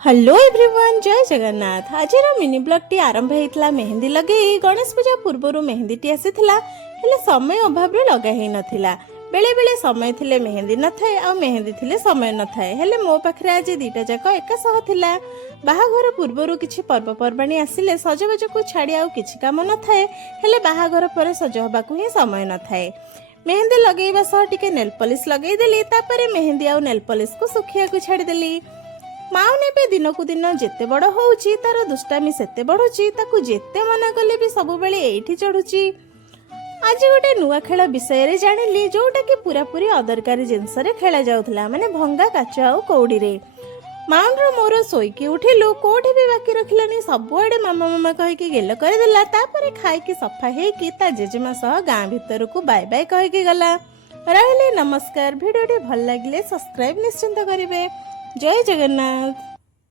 Hello everyone, जय जगन्नाथ। आज mini blog T आरंभ होता मेहंदी लगे गणेश पूजा पूर्व मेहंदी टी आसीथिला हेले समय अभाव रे लगा ही नथिला। बेले बेले समय थिले मेहंदी न थाए आ मेहंदी थिले समय न थाए। हेले मो पाखरे आज दीटा जाक एका सह थिला। बाहाघर पूर्व किछि पर्वपर्वाणी आसिले सजबाज को छाड़ी आउ किछि काम न थाए। हेले बाहाघर पर सज हबाकू ही समय न थाए। मेहंदी लगेइबा सह टिके नेल पॉलिश लगेई देली। तापरे मेहंदी आउ नेल पॉलिश को सुखिया को छाड़ी देली। माउन एबे दिन को दिन जेते बड़ होउची तार दुष्टामी सेते बढ़ुची। ताकू जेते मना कले भी सब बेले एठी चढ़ुची। आज गोटे नुआ खेल विषय रे जानिली जोटा कि पूरा पूरी अदरकारी जिनस रे खेला जाउथला, माने भंगा काच आउ कौड़ी रे। माउन रो मोर सोईकी उठिलु, कोठी भी बाकी रखिलानी। सबुआडे मामा मामा कहिकी गेल कर देला। तापरे खाइकी सफा हेकी ता जेजेमा सह गां भीतर को बाय बाय कहिकी गला। रहले नमस्कार। वीडियो भल लागिले सब्सक्राइब निश्चिंत करिवे। जय जगन्नाथ।